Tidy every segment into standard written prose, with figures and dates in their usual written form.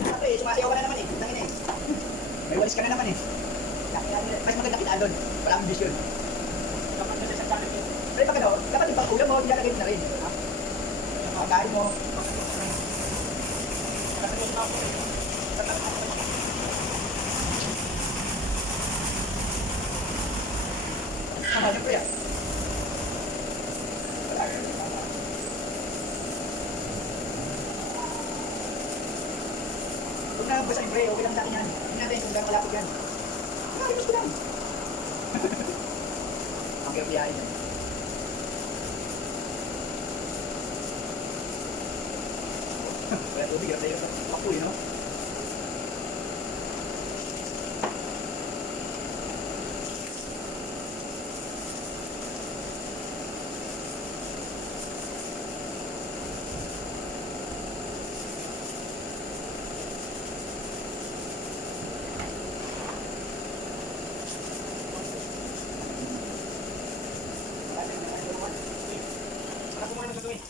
Siyempre, sumasayaw ka na naman eh. Tangin eh. May walis ka na naman eh. Mas maganda kitaan doon. Wala akong vision. Kapag kasi sa channel yun. Pero pag ano, dapat yung pag-ulam mo, ilalagay mo na rin. Ha? Yung pagkain mo. Kasi yung ako eh. Siyempre yan. Huwag na basta libre, okay lang sa akin yan. Hindi natin kung gano'ng malapit yan. Ayos ko lang. Ang kaya-piyain yan. Kaya tubig, hirap tayo. Makuy, no? Para kumain ng gagawin.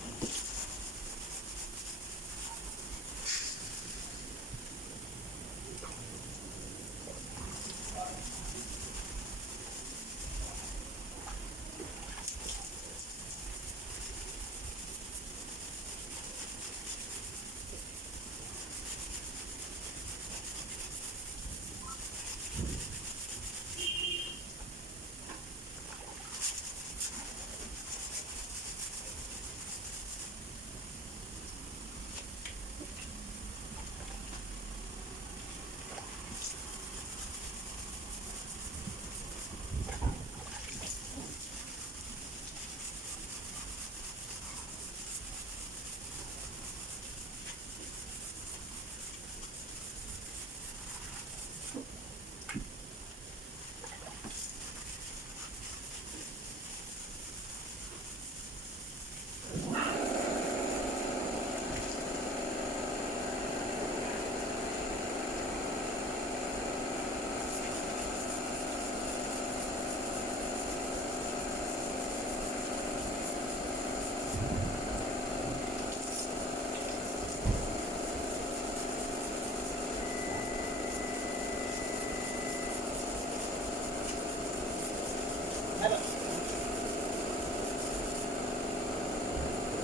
Ano?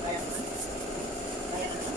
Kaya naman. Kaya naman.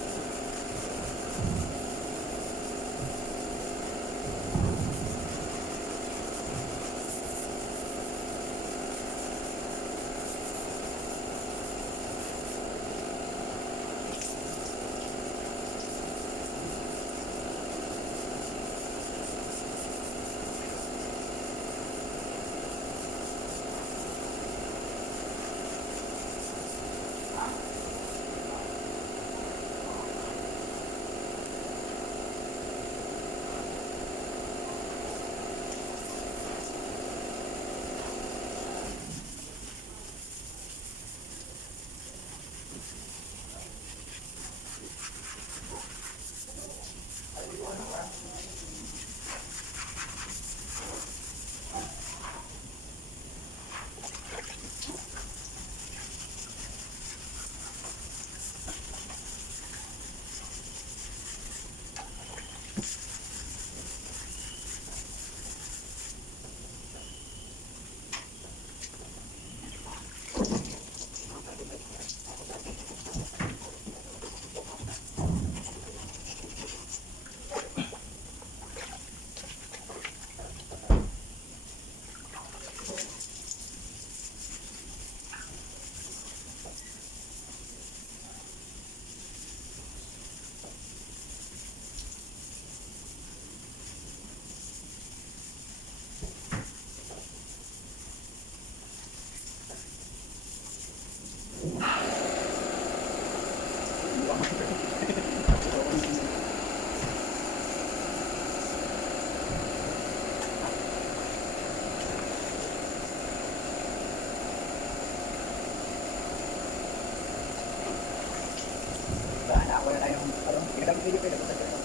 Video kayo, nagpunta kayo.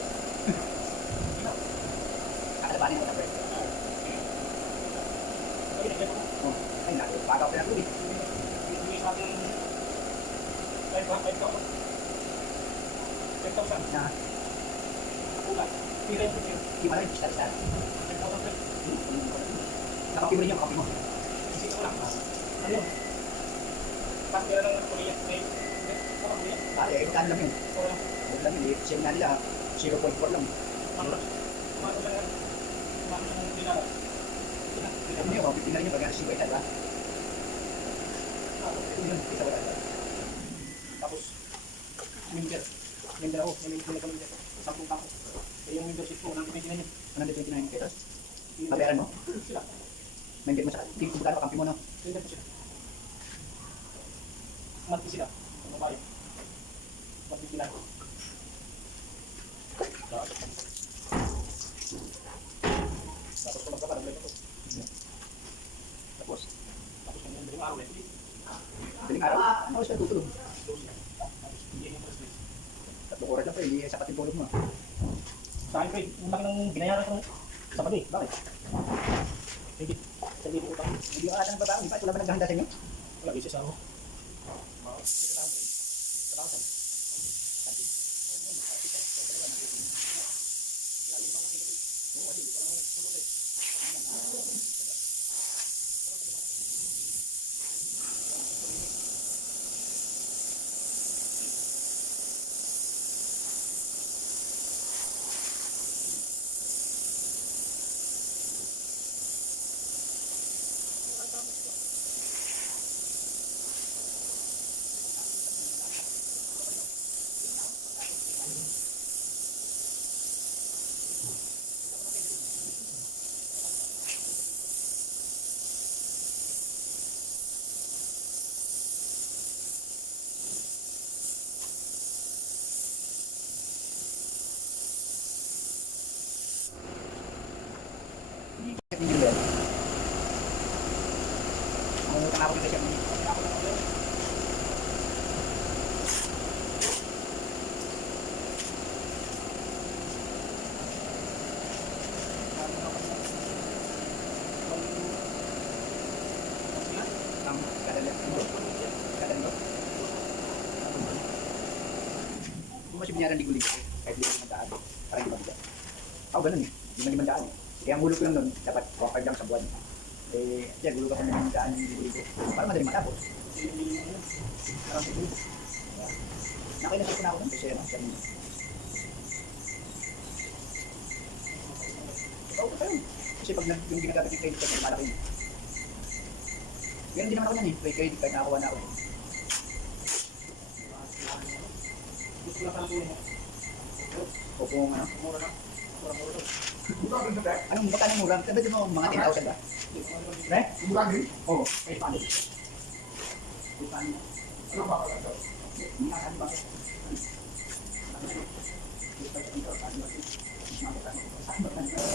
Kakalabanin ko na pwede. Ay, naku, baka ko na tubig. Hindi sa ating 5,000. Na, Pirin ko siya. Di ba rin? Start. Nagkakot ko. Nakapi mo rin yung kapi mo. Isip ko lang. Ano yun? Bakit kaya lang kuliyan? May kuliyan? Magkano lang yun? Oo. Huwag lang yun. Same nga nila. 0.4 lang. Ano lang yan? Ano lang dinala? Ano yun? Kapi na rin yung pag-alas yung ba? Yun, isa ba tayo? Tapos, member. Member ako. May member kami dito. 10 tako. Kaya yung membership ko, 129 yun. 129 pesos. Babayaran mo? Sila. May mo sa hindi ko magkano kampi mo no? Member ko sila. Monthly sila. Ang babae. Monthly sila. Tapos kung magkakaraglag ako. Tapos, Tapos yung daling araw eh. daling araw, ano oras ka tutulog? Tapos hindi yung first place. 3 oras lang pa, hindi sapat yung tulog mo. Sa akin, Fred, yung laki ng binayaran ko sa pag bakit? Hindi. Sa dito utang. Hindi ka ata ng babae, di ba? Wala ba naghahanda sa inyo? Wala, isa sa ako. Hindi ba? Ang utang ako dito siya. Ang kadalito. Kung mas binyaran ligo-ligo, kahit ligo ng daan, parang di ba? Ako ganun eh, 5,000 eh. Kaya ang gulo ko lang nun, dapat 1,500 lang sa buwan. Eh, kaya gulo ka pa ng daan ng ligo-ligo. Parang madaling matapos. Parang siguro. Nakinasip ko na ako nun kasi ano, sabi niya. Oo, pa yun. Kasi pag yung ginagamit yung credit card, malaki yun. Meron din naman ako yan eh. May credit card nakakuha na ako. Gusto lang pala kunin mo. O kung ano. Mura na. Mura-mura to. Anong baka ng mura? Sabi mo mga 10,000 ba? Pre? Lagi? Oo. Eh, paano? Eh, paano? Ano ba ka lang? Hindi ka sabi ba? Ano